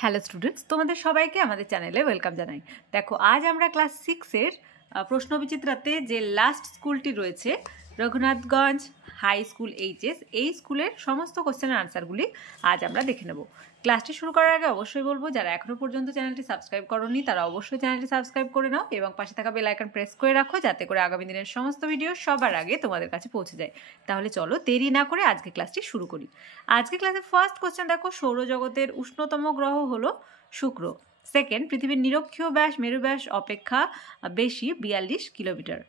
Hello students, তোমাদের সবাইকে আমাদের চ্যানেলে ওয়েলকাম জানাই। দেখো, আজ আমরা ক্লাস 6-এর প্রশ্নবিচিত্রাতে যে লাস্ট স্কুলটি রয়েছে রঘুনাথগঞ্জ হাই স্কুল এইচএস, এই স্কুলের সমস্ত কোশ্চেনের আনসারগুলি আজ আমরা দেখে নেব। ক্লাসটি শুরু করার আগে অবশ্যই বলবো, যারা এখনও পর্যন্ত চ্যানেলটি সাবস্ক্রাইব করোনি তারা অবশ্যই চ্যানেলটি সাবস্ক্রাইব করে নাও এবং পাশে থাকা বেল আইকন প্রেস করে রাখো, যাতে করে আগামী দিনের সমস্ত ভিডিও সবার আগে তোমাদের কাছে পৌঁছে যায়। তাহলে চলো দেরি না করে আজকে ক্লাসটি শুরু করি। আজকে ক্লাসের ফার্স্ট কোশ্চেন দেখো, সৌরজগতের উষ্ণতম গ্রহ হলো শুক্র। সেকেন্ড, পৃথিবীর নিরক্ষীয় ব্যাস মেরু ব্যাস অপেক্ষা বেশি 42 কিলোমিটার।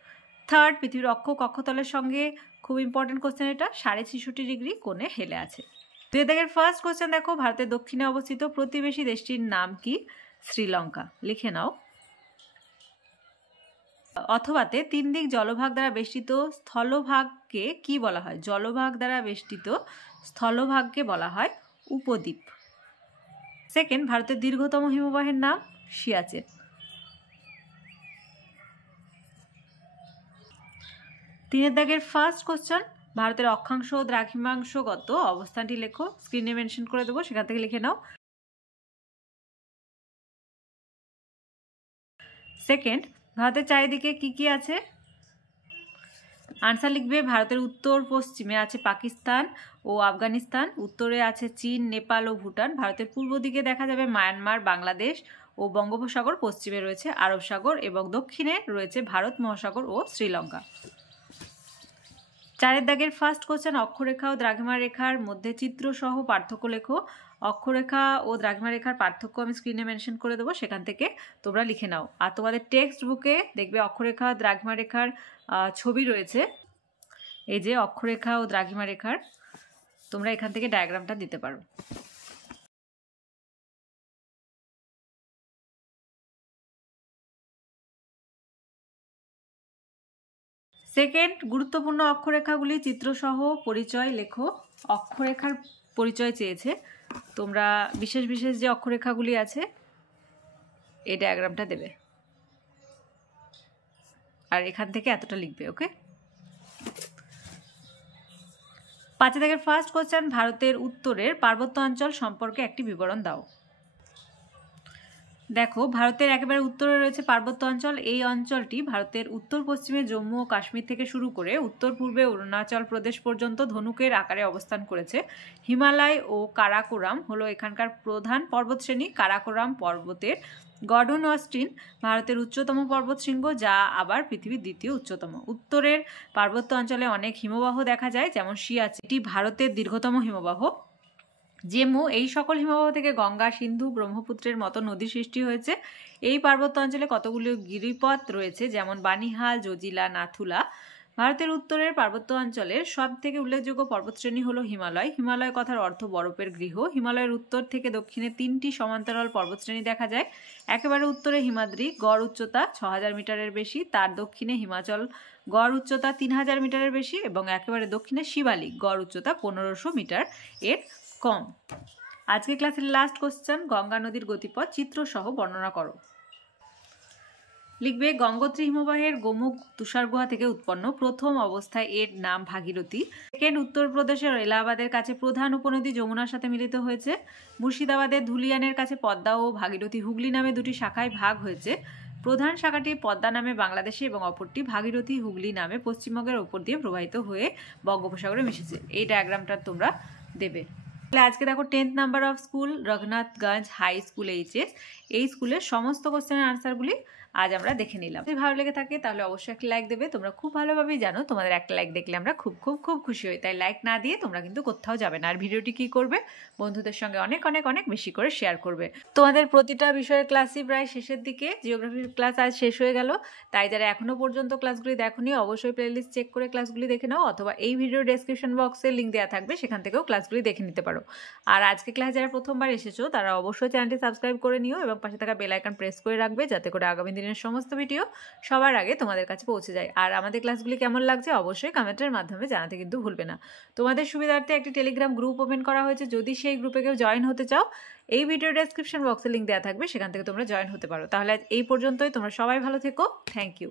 থার্ড, পৃথিবীর অক্ষ কক্ষতলের সঙ্গে, খুব ইম্পর্টেন্ট কোশ্চেন এটা, 66.5 ডিগ্রি কোণে হেলে আছে। দুই দাগের ফার্স্ট কোশ্চেন দেখো, ভারতের দক্ষিণে অবস্থিত প্রতিবেশী দেশটির নাম কি? শ্রীলঙ্কা। লিখে নাও। অথবাতে 3 দিক জলভাগ দ্বারা বেষ্টিত স্থলভাগকে কি বলা হয়? জলভাগ দ্বারা বেষ্টিত স্থলভাগকে বলা হয় উপদ্বীপ। সেকেন্ড, ভারতের দীর্ঘতম হিমবাহের নাম সিয়াচেন। তিনের দাগের ফার্স্ট কোশ্চেন, ভারতের অক্ষাংশ ও দ্রাঘিমাংশগত অবস্থানটি লেখো। স্ক্রিনে মেনশন করে দেবো, সেখান থেকে লিখে নাও। সেকেন্ড, ভারতের চারিদিকে কি কি আছে? আনসার লিখবে, ভারতের উত্তর পশ্চিমে আছে পাকিস্তান ও আফগানিস্তান, উত্তরে আছে চীন, নেপাল ও ভুটান। ভারতের পূর্ব দিকে দেখা যাবে মায়ানমার, বাংলাদেশ ও বঙ্গোপসাগর। পশ্চিমে রয়েছে আরব সাগর এবং দক্ষিণে রয়েছে ভারত মহাসাগর ও শ্রীলঙ্কা। চারের দাগের ফার্স্ট কোশ্চেন, অক্ষরেখা ও দ্রাঘিমা রেখার মধ্যে চিত্রসহ পার্থক্য লেখো। অক্ষরেখা ও দ্রাঘিমা রেখার পার্থক্য আমি স্ক্রিনে মেনশন করে দেবো, সেখান থেকে তোমরা লিখে নাও। আর তোমাদের টেক্সট বুকে দেখবে অক্ষরেখা দ্রাঘিমা রেখার ছবি রয়েছে। এই যে অক্ষরেখা ও দ্রাঘিমা রেখার, তোমরা এখান থেকে ডায়াগ্রামটা দিতে পারো। সেকেন্ড, গুরুত্বপূর্ণ অক্ষরেখাগুলি চিত্রসহ পরিচয় লেখো। অক্ষরেখার পরিচয় চেয়েছে, তোমরা বিশেষ বিশেষ যে অক্ষরেখাগুলি আছে এই ডায়াগ্রামটা দেবে আর এখান থেকে এতটা লিখবে। ওকে। 5 দাগের ফার্স্ট কোশ্চেন, ভারতের উত্তরের পার্বত্য অঞ্চল সম্পর্কে একটি বিবরণ দাও। দেখো, ভারতের একেবারে উত্তরে রয়েছে পার্বত্য অঞ্চল। এই অঞ্চলটি ভারতের উত্তর পশ্চিমে জম্মু ও কাশ্মীর থেকে শুরু করে উত্তর পূর্বে অরুণাচল প্রদেশ পর্যন্ত ধনুকের আকারে অবস্থান করেছে। হিমালয় ও কারাকোরাম হলো এখানকার প্রধান পর্বতশ্রেণী। কারাকোরাম পর্বতের গর্ডন অস্টিন ভারতের উচ্চতম পর্বতশৃঙ্গ, যা আবার পৃথিবীর দ্বিতীয় উচ্চতম। উত্তরের পার্বত্য অঞ্চলে অনেক হিমবাহ দেখা যায়, যেমন সিয়াচেন, এটি ভারতের দীর্ঘতম হিমবাহ। জেমু, এই সকল হিমবাহ থেকে গঙ্গা, সিন্ধু, ব্রহ্মপুত্রের মতো নদী সৃষ্টি হয়েছে। এই পার্বত্য অঞ্চলে কতগুলি গিরিপথ রয়েছে, যেমন বানিহাল, জজিলা, নাথুলা। ভারতের উত্তরের পার্বত্য অঞ্চলের সব থেকে উল্লেখযোগ্য পর্বতশ্রেণী হলো হিমালয়। হিমালয় কথার অর্থ বরফের গৃহ। হিমালয়ের উত্তর থেকে দক্ষিণে 3টি সমান্তরাল পর্বতশ্রেণী দেখা যায়। একেবারে উত্তরে হিমাদ্রি, গড় উচ্চতা 6000 মিটারের বেশি। তার দক্ষিণে হিমাচল, গড় উচ্চতা 3000 মিটারের বেশি। এবং একেবারে দক্ষিণে শিবালিক, গড় উচ্চতা 1500 মিটার এর কম। আজকে ক্লাসের লাস্ট কোশ্চেন, গঙ্গা নদীর গতিপথ চিত্রসহ বর্ণনা করো। লিখবে, গঙ্গোত্রী হিমবাহের গোমুখ তুষার গুহা থেকে উৎপন্ন। প্রথম অবস্থায় এর নাম ভাগীরথী। সেকেন্ড, উত্তরপ্রদেশের এলাহাবাদের কাছে প্রধান উপনদী যমুনার সাথে মিলিত হয়েছে। মুর্শিদাবাদের ধুলিয়ানের কাছে পদ্মা ও ভাগীরথী হুগলি নামে দুটি শাখায় ভাগ হয়েছে। প্রধান শাখাটি পদ্মা নামে বাংলাদেশে এবং অপরটি ভাগীরথী হুগলি নামে পশ্চিমবঙ্গের ওপর দিয়ে প্রবাহিত হয়ে বঙ্গোপসাগরে মিশেছে। এই ডায়াগ্রামটা তোমরা দেবে। আজকে দেখো 10th number of school Raghunathganj high school HS, এই স্কুলের সমস্ত কোশ্চেনের আনসারগুলি আজ আমরা দেখে নিলাম। যদি ভালো লেগে থাকে তাহলে অবশ্যই একটা লাইক দেবে। তোমরা খুব ভালোভাবেই জানো তোমাদের একটা লাইক দেখলে আমরা খুব খুব খুব খুশি হই, তাই লাইক না দিয়ে তোমরা কিন্তু কোথাও যাবে না। আর ভিডিওটি কি করবে, বন্ধুদের সঙ্গে অনেক অনেক অনেক বেশি করে শেয়ার করবে। তোমাদের প্রতিটা বিষয়ের ক্লাসই প্রায় শেষের দিকে। জিওগ্রাফির ক্লাস আজ শেষ হয়ে গেল, তাই যারা এখনো পর্যন্ত ক্লাসগুলি দেখোনি অবশ্যই প্লেলিস্ট চেক করে ক্লাসগুলি দেখে নাও, অথবা এই ভিডিও ডেসক্রিপশন বক্সে লিঙ্ক দেওয়া থাকবে, সেখান থেকেও ক্লাসগুলি দেখে নিতে পারো। আর আজকে ক্লাস যারা প্রথমবার এসেছো তারা অবশ্যই চ্যানেলটি সাবস্ক্রাইব করে নিও এবং পাশে থাকা বেল আইকন প্রেস করে রাখবে, যাতে করে আগামী দিনের সমস্ত ভিডিও সবার আগে তোমাদের কাছে পৌঁছে যায়। আর আমাদের ক্লাসগুলি কেমন লাগছে অবশ্যই কমেন্টের মাধ্যমে জানাতে কিন্তু ভুলবে না। তোমাদের সুবিধার্থে একটি টেলিগ্রাম গ্রুপ ওপেন করা হয়েছে, যদি সেই গ্রুপে কেউ জয়েন হতে চাও এই ভিডিও ডেসক্রিপশন বক্সে লিঙ্ক দেওয়া থাকবে, সেখান থেকে তোমরা জয়েন হতে পারো। তাহলে এই পর্যন্তই, তোমরা সবাই ভালো থেকো। Thank you.